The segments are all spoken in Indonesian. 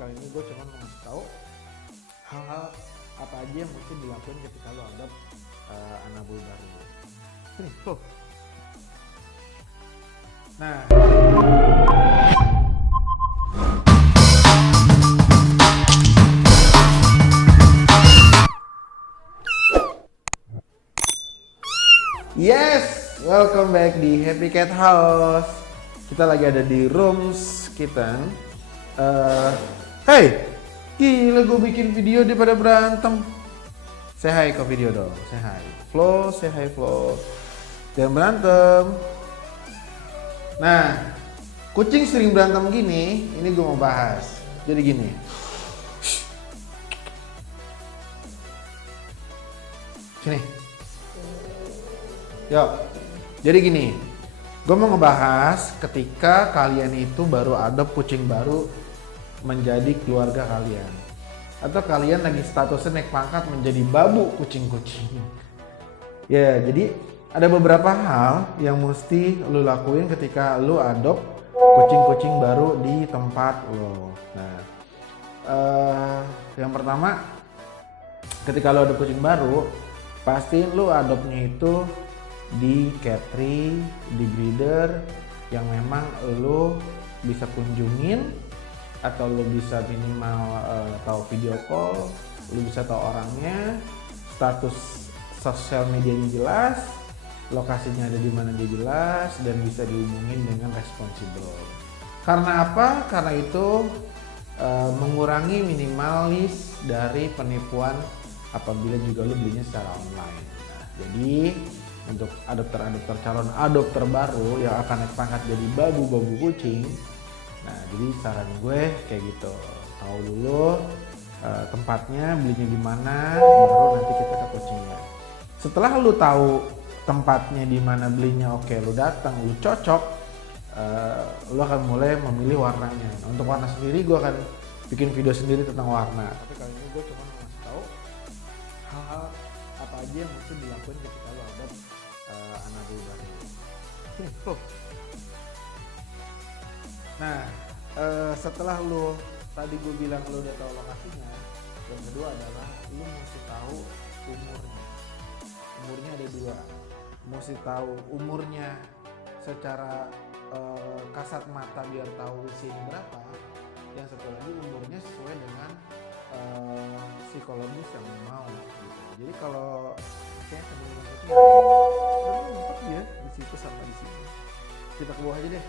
kali ini gue cuma mau ngasih tahu hal-hal apa aja yang mesti dilakuin ketika lo adopt anabul baru. Sini, tuh. Nah, yes, welcome back di Happy Cat House. Kita lagi ada di rooms kita. Hey, gila gue bikin video dia pada berantem. Say hi ke video dong, say hi. Flo, say hi Flo. Jangan berantem. Nah, kucing sering berantem gini, ini gue mau bahas. Jadi gini. Sini. Yuk, jadi gini, gue mau ngebahas ketika kalian itu baru adopt kucing baru menjadi keluarga kalian, atau kalian lagi statusnya naik pangkat menjadi babu kucing-kucing. Ya, jadi ada beberapa hal yang mesti lo lakuin ketika lo adopt kucing-kucing baru di tempat lo. Nah, yang pertama, ketika lo adopt kucing baru, pasti lo adoptnya itu di catry, di breeder yang memang lo bisa kunjungin, atau lo bisa minimal tahu video call, lo bisa tahu orangnya, status sosial medianya jelas, lokasinya ada di mana dia jelas, dan bisa dihubungin dengan responsibel. Karena apa? Karena itu mengurangi minimalis dari penipuan apabila juga lo belinya secara online. Nah, jadi untuk adopter calon adopter baru yang akan naik pangkat jadi babu kucing, nah jadi saran gue kayak gitu, tahu dulu tempatnya, belinya di mana, baru nanti kita ke kucingnya. Setelah lu tahu tempatnya di mana, belinya oke, lu datang, lu cocok, lu akan mulai memilih warnanya. Nah, untuk warna sendiri gue akan bikin video sendiri tentang warna, tapi kali ini gue cuma mau ngasih tahu hal-hal apa aja yang mesti dilakuin ketika lu adopt anabul baru. Nah, setelah lu tadi gue bilang lu udah tahu lokasinya, yang kedua adalah lu mesti tahu umurnya. Umurnya ada dua, mesti tahu umurnya secara kasat mata biar tahu usianya berapa. Yang satu lagi umurnya sesuai dengan psikologis yang mau gitu. Jadi kalau kayak sebelum itu ngumpet dia di situ sama di sini. Kita ke bawah aja deh.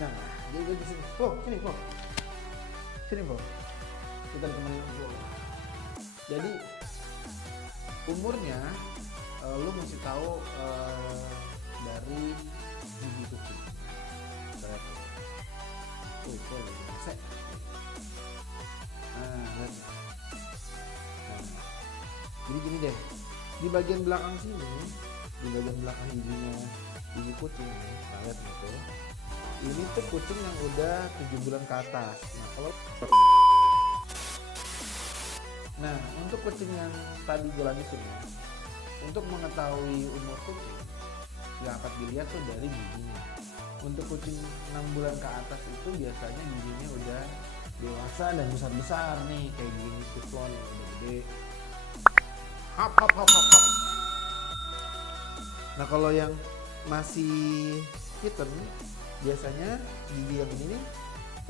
Nah, jadi di sini. Sini Flo. Kita temenin Flo. Jadi umurnya lu mesti tahu dari gigi kucing. Berapa? Flo lagi masak. Nah, jadi gini deh, di bagian belakang sini, di bagian belakang gigi kucing, nah lihat gitu. Ini tuh kucing yang udah 7 bulan ke atas. Nah, untuk kucing yang tadi gue lanjutin ya, untuk mengetahui umur kucing, yang akan dilihat tuh dari giginya. Untuk kucing 6 bulan ke atas itu biasanya giginya udah dewasa dan besar-besar nih, kayak gini Teflon yang udah gede. Hap. Nah, kalau yang masih kitten, biasanya gigi yang ini nih,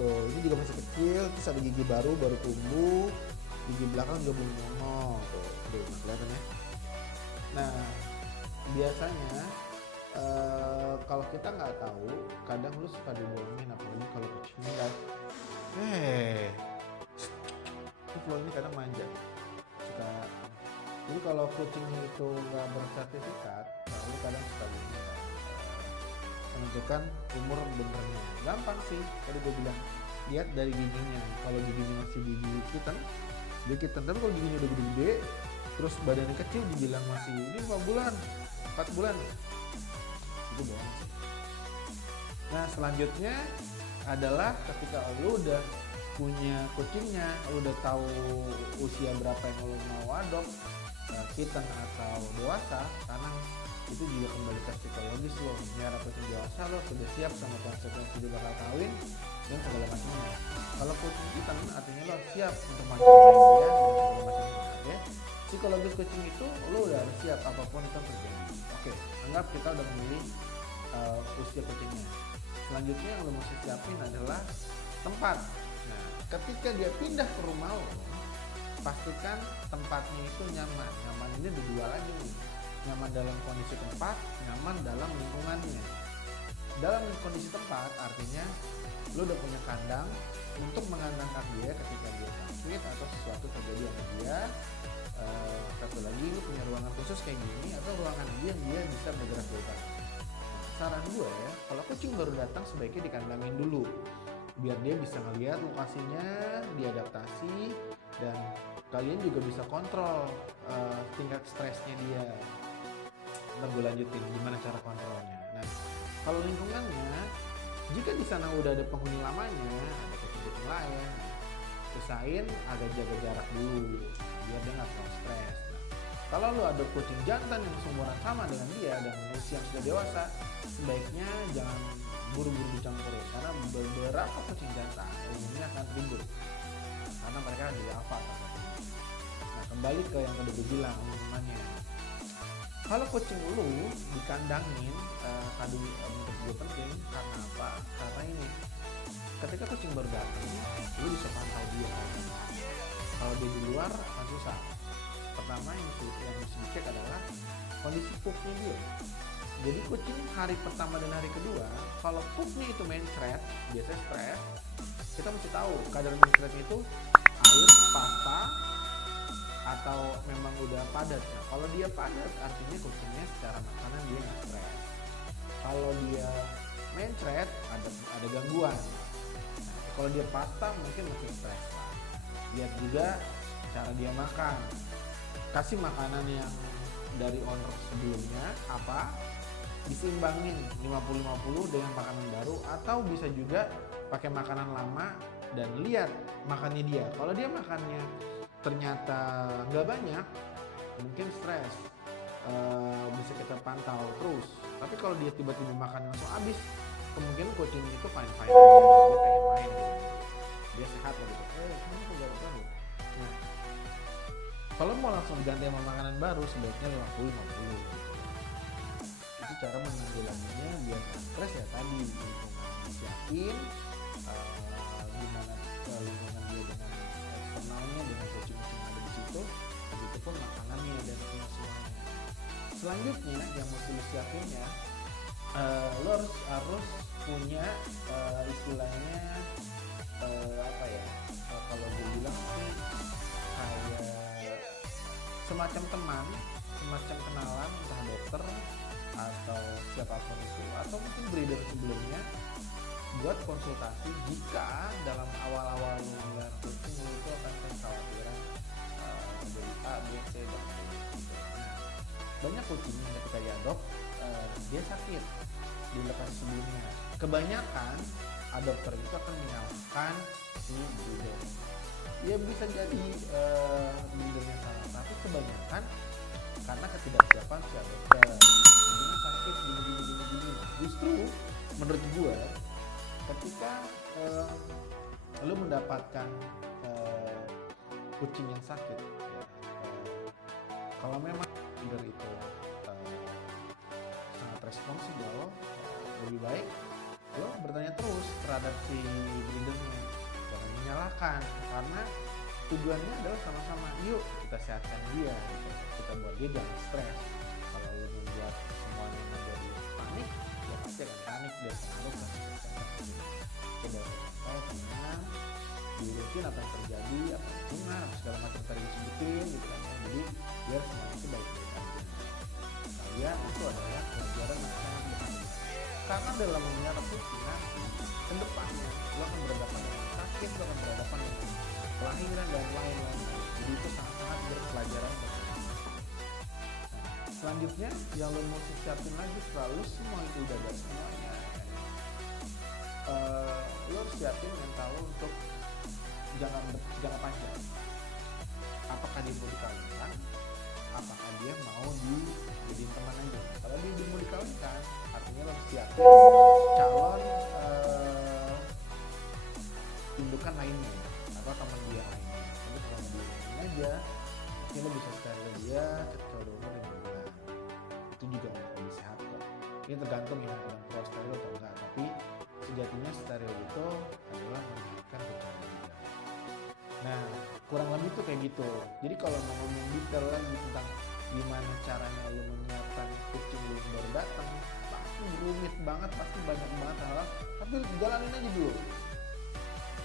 tuh ini juga masih kecil, terus ada gigi baru tumbuh, gigi belakang juga belum nongol, tuh kelihatan ya. Nah, biasanya kalau kita nggak tahu, kadang lu suka dibohongin, apalagi kalau kucingnya nggak. Flo ini kadang manja, suka. Jadi kalau kucingnya itu nggak bersertifikat, lu kadang suka menentukan umur benernya. Gampang sih, tadi gue bilang, lihat dari giginya. Kalau giginya masih gigi kitten, dia kitten. Tapi kalau giginya udah gede-gede, terus badannya kecil, dibilang masih ini 5 bulan, 4 bulan, itu bohong sih. Nah, selanjutnya adalah ketika lu udah punya kucingnya, lu udah tahu usia berapa yang lu mau adopt, kitten atau dewasa, karena itu juga kembali ke psikologis lo. Nyara kucing dewasa, lo sudah siap sama konsekuensi dia bakal kawin, dan segala macamnya. Kalau kucing hitam artinya lo siap untuk macam-macam dia dan segala macamnya. Oke, psikologis kucing itu lo udah harus siap apapun itu terjadi. Oke, anggap kita udah memilih usia kucingnya. Selanjutnya yang lo mesti siapin adalah tempat. Nah, ketika dia pindah ke rumah lo, pastikan tempatnya itu nyaman. Nyaman ini ada dua lagi nih. Nyaman dalam kondisi tempat, nyaman dalam lingkungannya. Dalam kondisi tempat artinya lo udah punya kandang untuk mengandangkan dia ketika dia sakit atau sesuatu terjadi sama dia. Satu lagi lo punya ruangan khusus kayak gini atau ruangan dia yang dia bisa bergerak bebas. Saran gue ya, kalau kucing baru datang sebaiknya dikandangin dulu biar dia bisa ngeliat lokasinya, diadaptasi, dan kalian juga bisa kontrol tingkat stresnya dia. Ntar gue lanjutin gimana cara kontrolnya. Nah, kalau lingkungannya, jika di sana udah ada penghuni lamanya, ada kucing-kucing lain, usahain agak jaga jarak dulu biar dia nggak terlalu stres. Kalau lo ada kucing jantan yang seumuran sama dengan dia dan usia yang sudah dewasa, sebaiknya jangan buru-buru dicampurin karena beberapa kucing jantan umumnya akan ribut karena mereka di alfa. Nah, kembali ke yang tadi gue bilang lingkungannya. Kalau kucing lu dikandangin, tadi menurut gue penting karena apa? Karena ini, ketika kucing baru datang, lu bisa pantau dia. Kalau dia di luar akan susah. Pertama yang mesti dicek adalah kondisi pupnya dia. Jadi kucing hari pertama dan hari kedua, kalau pupnya itu mencret, biasanya stres, kita mesti tahu kadar mencretnya itu air, pasta, atau memang udah padat. Nah, kalau dia padat artinya kucingnya secara makanan dia nggak stres. Kalau dia mencret ada gangguan. Nah, kalau dia pasta mungkin masih stres. Lihat juga cara dia makan. Kasih makanan yang dari owner sebelumnya apa, diseimbangin 50-50 dengan makanan baru, atau bisa juga pakai makanan lama dan lihat makannya dia. Kalau dia makannya ternyata nggak banyak, mungkin stres, bisa kita pantau terus. Tapi kalau dia tiba-tiba makan langsung habis, kemungkinan kucing itu fine-fine aja, dia pengen main gitu. Dia sehat lah gitu. Ini kok baru baru. Nah, kalau mau langsung diganti sama makanan baru, sebaiknya 50-50. Itu cara menanggulanginya biar stres ya tadi, lingkungan siapin, gimana lingkungan dia dengan eksternalnya, dengan kucing-kucing ada di situ, begitupun makanannya dan semuanya. Selanjutnya yang mesti lo siapin ya, lo harus punya istilahnya apa ya, kalau gue bilang sih kayak semacam teman, semacam kenalan, entah dokter atau siapapun itu, atau mungkin breeder sebelumnya, buat konsultasi jika dalam awal-awal lu melihat kucing lu itu akan kekhawatiran dari A, B, C, dan D. Nah, banyak kucing yang ketika diadop dia sakit di lokasi sebelumnya. Kebanyakan adopter itu akan menyalahkan si breeder. Ya bisa jadi breedernya salah, tapi kebanyakan karena ketidaksiapan si adopter. Jadinya sakit gini. Justru menurut gue, ketika lo mendapatkan kucing yang sakit, kalau memang breeder itu sangat responsibel, lebih baik lo bertanya terus terhadap si breedernya, jangan menyalahkan, karena tujuannya adalah sama-sama, yuk kita sehatkan dia, gitu. Kita buat dia jangan stres. Kalau lo membuat semuanya menjadi panik, ya pasti akan panik dan pengaruh ke kesehatan. Coba tenang, diurutin apa yang terjadi, apa yang bunga, segala macam tadi disebutin gitu kan. Jadi biar semuanya itu baik-baik aja. Saya itu adalah pelajaran yang sangat berharga. Karena dalam memelihara kucing nanti ke depannya lo akan berhadapan dengan sakit, lo akan berhadapan dengan kelahiran dan lain-lain. Jadi itu sangat-sangat berpelajaran. Selanjutnya yang lo mau siapin lagi setelah lo semua itu udah ada semuanya, lo harus siapin mental lo untuk jangka panjang. Apakah dia mau dikawinkan, apakah dia mau dijadiin teman aja. Kalau dia mau dikawinkan, artinya lo harus siapin calon indukan lainnya atau teman dia lainnya. Tapi kalau dia lain aja, mungkin lo bisa steril dia ketika udah umur 5 bulan. Itu juga lebih sehat kok. Ini tergantung ya dengan pro steril atau enggak, tapi sejatinya steril itu adalah meningkatkan kucing juga. Nah, kurang lebih tuh kayak gitu. Jadi kalau mau ngomong detail lagi tentang gimana caranya lo menyiapkan kucing lo yang baru datang, pasti rumit banget, pasti banyak banget hal, tapi jalanin aja dulu.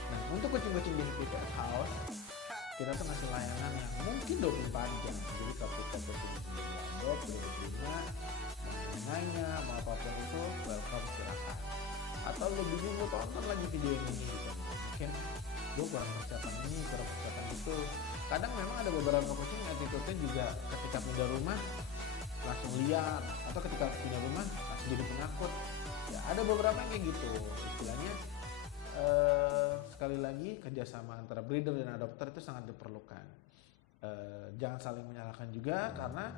Nah, untuk kucing-kucing di Happy Cat House, kita tuh ngasih layanan yang mungkin 24 jam. Jadi kalau kita kucing adopt, udah diterima, mau nanya, mau apapun itu, welcome silahkan. Atau lo bingung, lo tonton lagi video ini gitu. Mungkin gue kurang persiapan ini, kurang persiapan itu. Kadang memang ada beberapa kucing attitude-nya juga ketika pindah rumah langsung liar, atau ketika pindah rumah langsung jadi penakut. Ya ada beberapa yang kayak gitu. Istilahnya sekali lagi kerjasama antara breeder dan adopter itu sangat diperlukan. Jangan saling menyalahkan juga, karena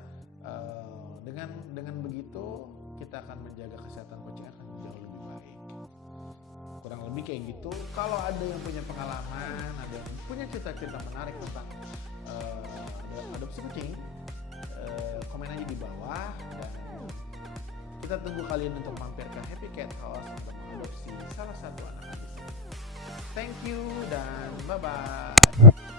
dengan begitu kita akan menjaga kesehatan kucing akan jauh lebih baik. Kurang lebih kayak gitu. Kalau ada yang punya pengalaman, ada yang punya cerita-cerita menarik tentang adopsi kucing, komen aja di bawah, dan kita tunggu kalian untuk mampir ke Happy Cat House untuk mengadopsi salah satu anak di sini. Thank you dan bye-bye.